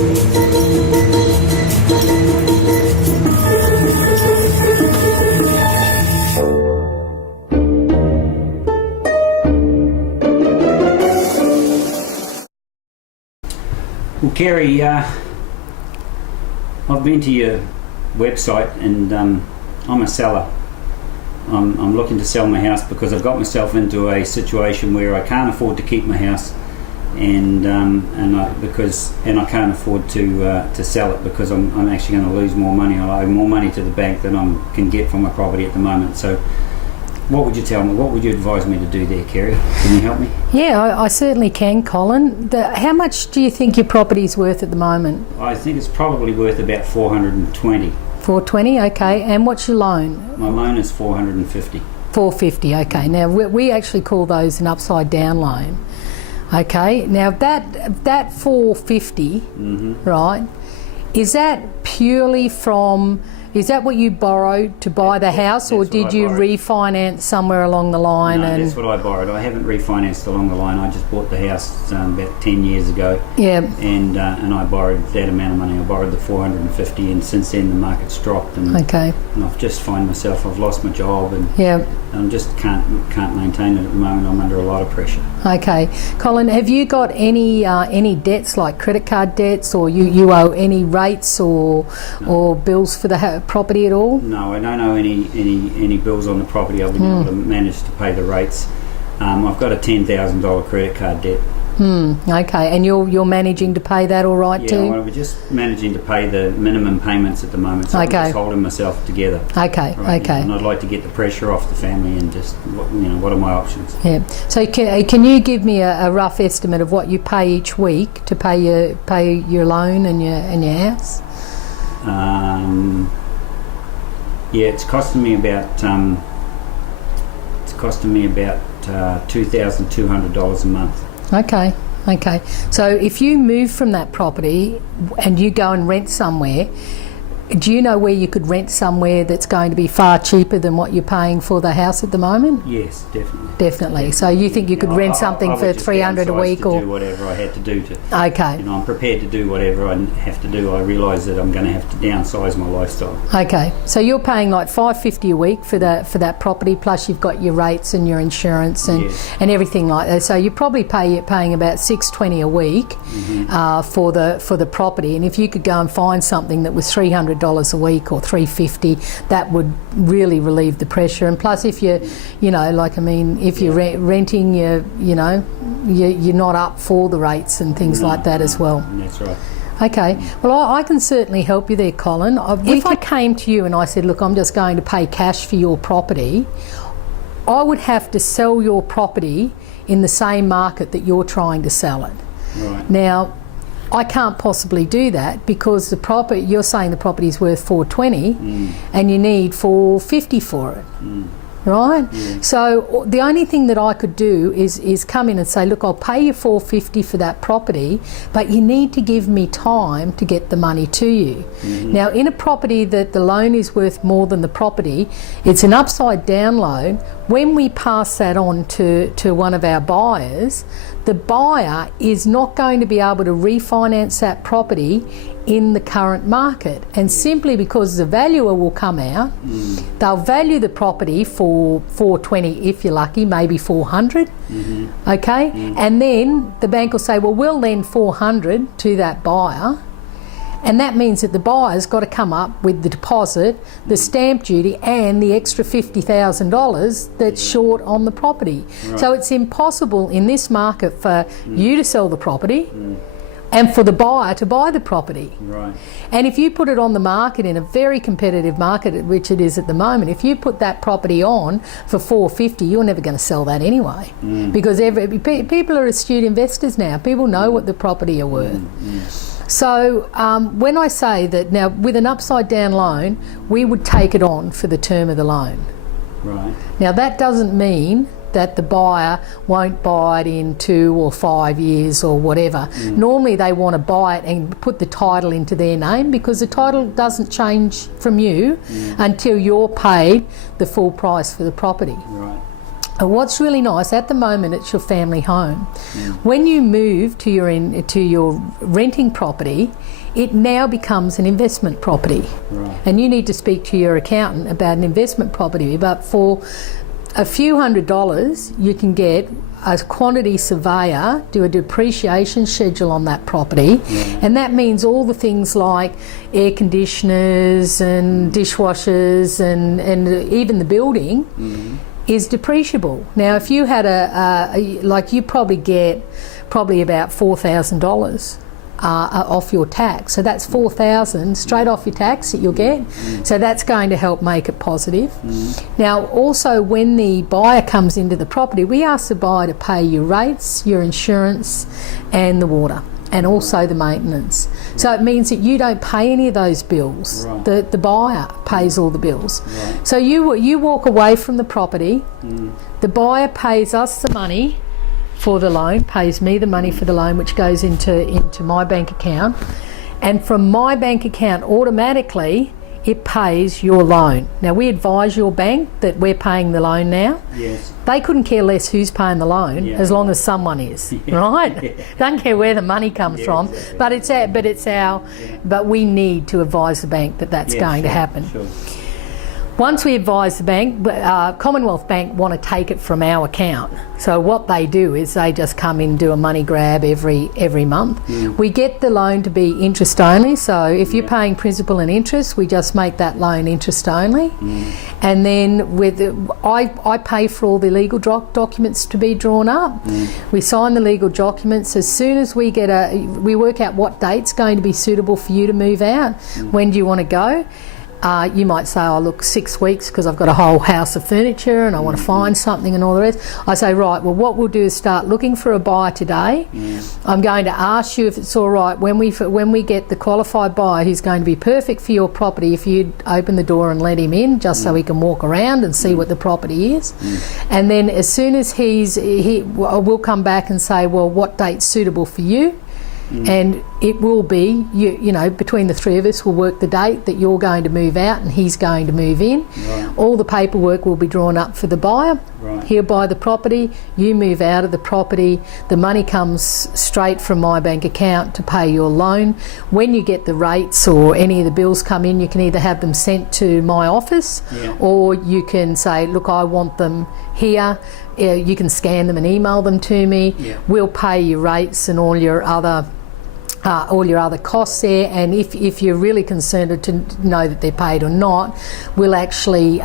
Well, Kerry, I've been to your website and I'm a seller. I'm looking to sell my house because I've got myself into a situation where I can't afford to keep my house, and I can't afford to sell it because I'm actually going to lose more money. I owe more money to the bank than I can get from my property at the moment. So, what would you tell me? What would you advise me to do there, Kerry? Can you help me? Yeah, I certainly can, Colin. How much do you think your property's worth at the moment? I think it's probably worth about 420. 420, okay. And what's your loan? My loan is 450. 450, okay. Now we actually call those an upside down loan. Okay. Now that 450, right? Is that purely from? Is that what you borrowed to buy the house, or did you refinance somewhere along the line? No, that's what I borrowed. I haven't refinanced along the line. I just bought the house about 10 years ago. Yeah. And I borrowed that amount of money. I borrowed the 450, and since then the market's dropped. And I've just find myself, I've lost my job, and I just can't maintain it at the moment. I'm under a lot of pressure. Okay, Colin, have you got any debts like credit card debts, or you owe any rates or bills for the property at all? No, I don't owe any bills on the property. I've been able to manage to pay the rates. I've got a $10,000 credit card debt. Okay, and you're managing to pay that all right too? Yeah, we're just managing to pay the minimum payments at the moment, so I'm just holding myself together. Okay, right okay. And I'd like to get the pressure off the family and just, what are my options? Yeah. So can you give me a rough estimate of what you pay each week to pay your loan and your house? Yeah, it's costing me about $2,200 a month. Okay. So if you move from that property and you go and rent somewhere, do you know where you could rent somewhere that's going to be far cheaper than what you're paying for the house at the moment? Yes, definitely. Definitely. So you think you could rent something for $300 a week, or do whatever I had to do to. Okay. I'm prepared to do whatever I have to do. I realise that I'm going to have to downsize my lifestyle. Okay. So you're paying like $550 a week for that property, plus you've got your rates and your insurance and everything like that. So you probably paying about $620 a week for the property. And if you could go and find something that was $300 a week or $350, that would really relieve the pressure. And plus, if you're renting, you're not up for the rates and things like that as well. That's right. Okay, well I can certainly help you there, Colin. If I came to you and I said, look, I'm just going to pay cash for your property, I would have to sell your property in the same market that you're trying to sell it. Right. Now, I can't possibly do that because you're saying the property is worth $420 and you need $450 for it. Right? Yeah. So the only thing that I could do is come in and say, look, I'll pay you $450 for that property, but you need to give me time to get the money to you. Now, in a property that the loan is worth more than the property, it's an upside down loan. When we pass that on to one of our buyers, the buyer is not going to be able to refinance that property in the current market, and simply because the valuer will come out, they'll value the property for $420 if you're lucky, maybe $400. Okay, and then the bank will say, well, we'll lend $400 to that buyer, and that means that the buyer's got to come up with the deposit, the stamp duty, and the extra $50,000 that's short on the property. Right. So it's impossible in this market for you to sell the property and for the buyer to buy the property. Right. And if you put it on the market in a very competitive market, which it is at the moment, if you put that property on for $450, you're never going to sell that anyway, because people are astute investors now. People know what the property are worth. So when I say that now with an upside down loan, we would take it on for the term of the loan. Right. Now that doesn't mean that the buyer won't buy it in 2 or 5 years or whatever. Normally they want to buy it and put the title into their name, because the title doesn't change from you until you're paid the full price for the property. Right. And what's really nice, at the moment it's your family home. When you move to your renting property, it now becomes an investment property. Right. And you need to speak to your accountant about an investment property. But for a few $100s, you can get a quantity surveyor, do a depreciation schedule on that property, and that means all the things like air conditioners and dishwashers and even the building is depreciable. Now, if you had you probably get about $4,000 off your tax, so that's $4,000 straight off your tax that you'll get. So that's going to help make it positive. Now, also when the buyer comes into the property, we ask the buyer to pay your rates, your insurance, and the water, and also the maintenance. So it means that you don't pay any of those bills. Right. The buyer pays all the bills. Right. So you walk away from the property, the buyer pays us the money for the loan, pays me the money for the loan, which goes into my bank account, and from my bank account automatically it pays your loan. Now, we advise your bank that we're paying the loan now. Yes. They couldn't care less who's paying the loan, as long as someone is, right? Don't care where the money comes from, exactly. but we need to advise the bank that that's going to happen. Sure. Once we advise the bank, Commonwealth Bank want to take it from our account. So what they do is they just come in and do a money grab every month. We get the loan to be interest only. So if you're paying principal and interest, we just make that loan interest only. And then I pay for all the legal documents to be drawn up. We sign the legal documents. As soon as we work out what date's going to be suitable for you to move out. When do you want to go? You might say, oh look, 6 weeks because I've got a whole house of furniture and I want to find something and all the rest. I say, right, well what we'll do is start looking for a buyer today. I'm going to ask you if it's all right when we get the qualified buyer who's going to be perfect for your property, if you'd open the door and let him in just so he can walk around and see what the property is. And then as soon as we'll come back and say, well, what date's suitable for you? And it will be, you know, between the three of us, we'll work the date that you're going to move out and he's going to move in. Right. All the paperwork will be drawn up for the buyer. Right. He'll buy the property, you move out of the property, the money comes straight from my bank account to pay your loan. When you get the rates or any of the bills come in, you can either have them sent to my office or you can say, look, I want them here. You can scan them and email them to me. We'll pay your rates and all your other costs there, and if you're really concerned to know that they're paid or not, we'll actually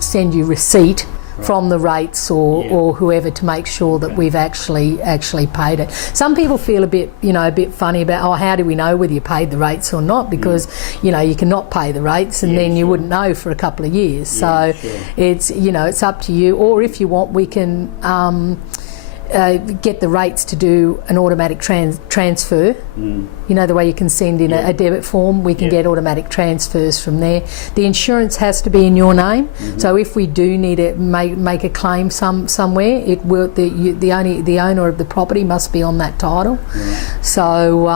send you receipt from the rates or whoever to make sure that we've actually paid it. Some people feel a bit funny about, oh, how do we know whether you paid the rates or not? Because you cannot pay the rates and then you wouldn't know for a couple of years. So it's up to you. Or if you want, we can get the rates to do an automatic transfer. You know, the way you can send in a debit form, we can get automatic transfers from there. The insurance has to be in your name, so if we do need to make a claim somewhere, it will. The owner of the property must be on that title. So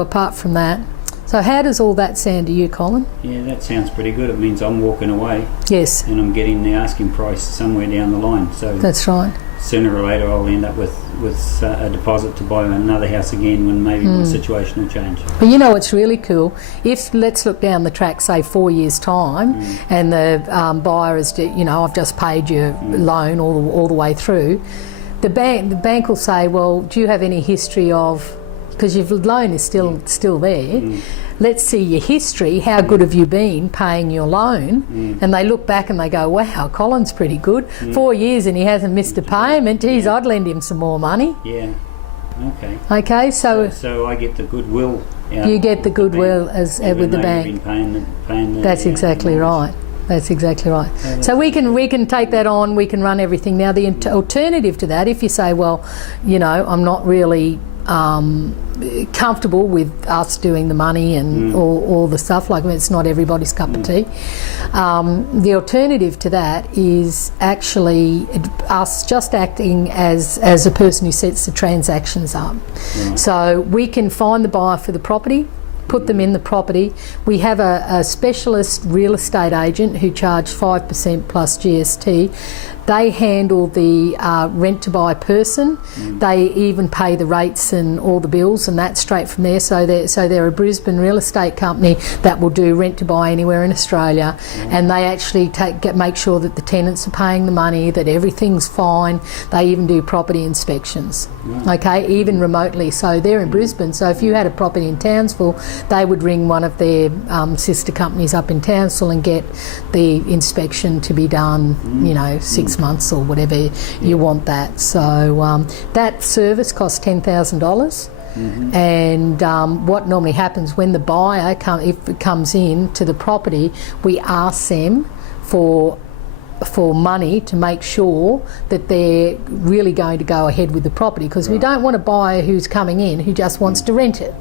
apart from that, so how does all that sound to you, Colin? Yeah, that sounds pretty good. It means I'm walking away. Yes. And I'm getting the asking price somewhere down the line. So that's right. Sooner or later I'll end up with a deposit to buy another house again when maybe my situation will change. But you know what's really cool? If, let's look down the track, say 4 years' time, and the buyer is, I've just paid your loan all the way through, the bank will say, well, do you have any history of, because your loan is still there, let's see your history, how good have you been paying your loan? And they look back and they go, wow, Colin's pretty good. 4 years and he hasn't missed a payment. Geez, I'd lend him some more money. Yeah. Okay. Okay, so I get the goodwill. You get the goodwill with the bank. You've been paying That's exactly right. That's exactly right. So we can take that on. We can run everything. Now the alternative to that, if you say, well, I'm not really comfortable with us doing the money and all the stuff, it's not everybody's cup of tea. The alternative to that is actually us just acting as a person who sets the transactions up. So we can find the buyer for the property, put them in the property. We have a specialist real estate agent who charge 5% plus GST They handle the rent to buy person. They even pay the rates and all the bills and that straight from there. So they're a Brisbane real estate company that will do rent to buy anywhere in Australia, and they actually make sure that the tenants are paying the money, that everything's fine. They even do property inspections, okay, even remotely. So they're in Brisbane. So if you had a property in Townsville, they would ring one of their sister companies up in Townsville and get the inspection to be done, 6 months or whatever you want that. So that service costs $10,000. And what normally happens when the buyer if it comes in to the property, we ask them for money to make sure that they're really going to go ahead with the property, because we don't want a buyer who's coming in who just wants to rent it.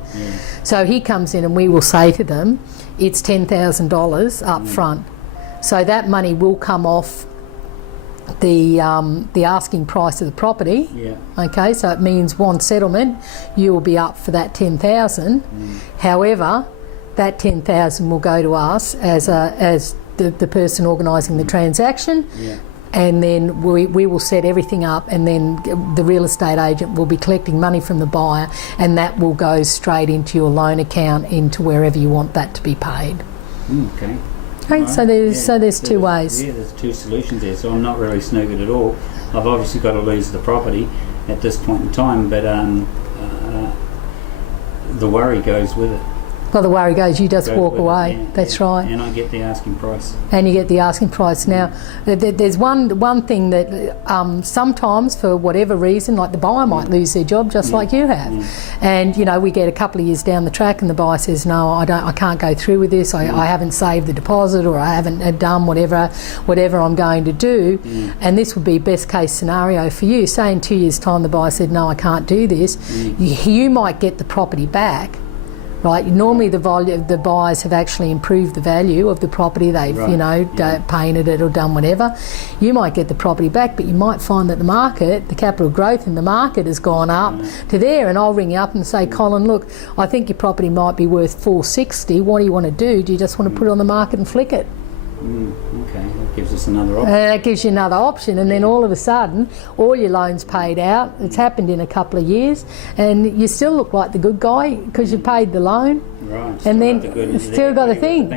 So he comes in and we will say to them, it's $10,000 up front. So that money will come off the asking price of the property. Okay, so it means one settlement, you will be up for that 10,000. However, that 10,000 will go to us as the person organising the transaction. And then we will set everything up, and then the real estate agent will be collecting money from the buyer, and that will go straight into your loan account, into wherever you want that to be paid. Okay. Okay, Right. so there's two ways. Yeah, there's two solutions there. So I'm not really snookered at all. I've obviously got to lose the property at this point in time, but the worry goes with it. Well, the worry goes, you just walk away. Yeah, That's right. And I get the asking price. And you get the asking price. Now, there's one thing that sometimes, for whatever reason, like the buyer might lose their job, just like you have. And we get a couple of years down the track, and the buyer says, "No, I can't go through with this. I haven't saved the deposit, or I haven't done whatever I'm going to do." And this would be best case scenario for you. Say in 2 years' time, the buyer said, "No, I can't do this." You might get the property back. Right. Normally, the buyers have actually improved the value of the property. They've, painted it or done whatever. You might get the property back, but you might find that the capital growth in the market has gone up to there. And I'll ring you up and say, "Colin, look, I think your property might be worth $460. What do you want to do? Do you just want to put it on the market and flick it?" Okay, that gives us another option. That gives you another option, and then all of a sudden, all your loans paid out. It's happened in a couple of years, and you still look like the good guy because you paid the loan. Right. And then still got the thing.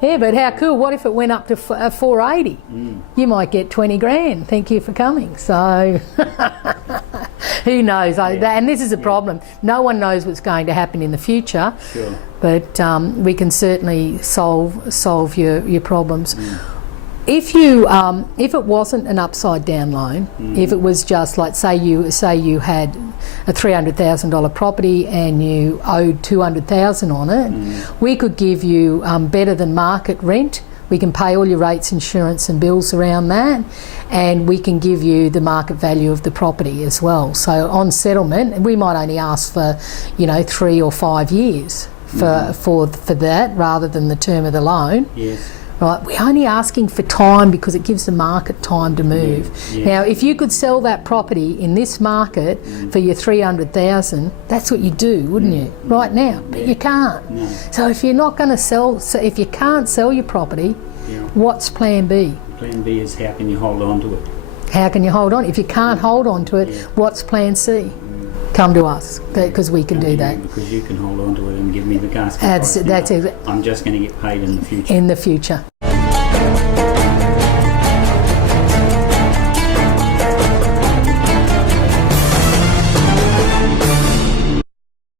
Yeah, but how cool? What if it went up to 480? You might get 20 grand. Thank you for coming. So who knows? And this is a problem. No one knows what's going to happen in the future. Sure. But we can certainly solve your problems. If it wasn't an upside down loan, if it was just like say you had a $300,000 property and you owed $200,000 on it, we could give you better than market rent. We can pay all your rates, insurance and bills around that, and we can give you the market value of the property as well. So on settlement, we might only ask for 3 or 5 years for that, rather than the term of the loan. Yes. Right, we're only asking for time because it gives the market time to move. Now, if you could sell that property in this market for your $300,000, that's what you do, wouldn't you? Right now, but you can't. No. So if you're not going to sell, if you can't sell your property, what's Plan B? Plan B is how can you hold on to it? How can you hold on? If you can't hold on to it, what's Plan C? Come to us, because we can do that. Because you can hold on to it and give me the asking price. That's it. I'm just going to get paid in the future. In the future.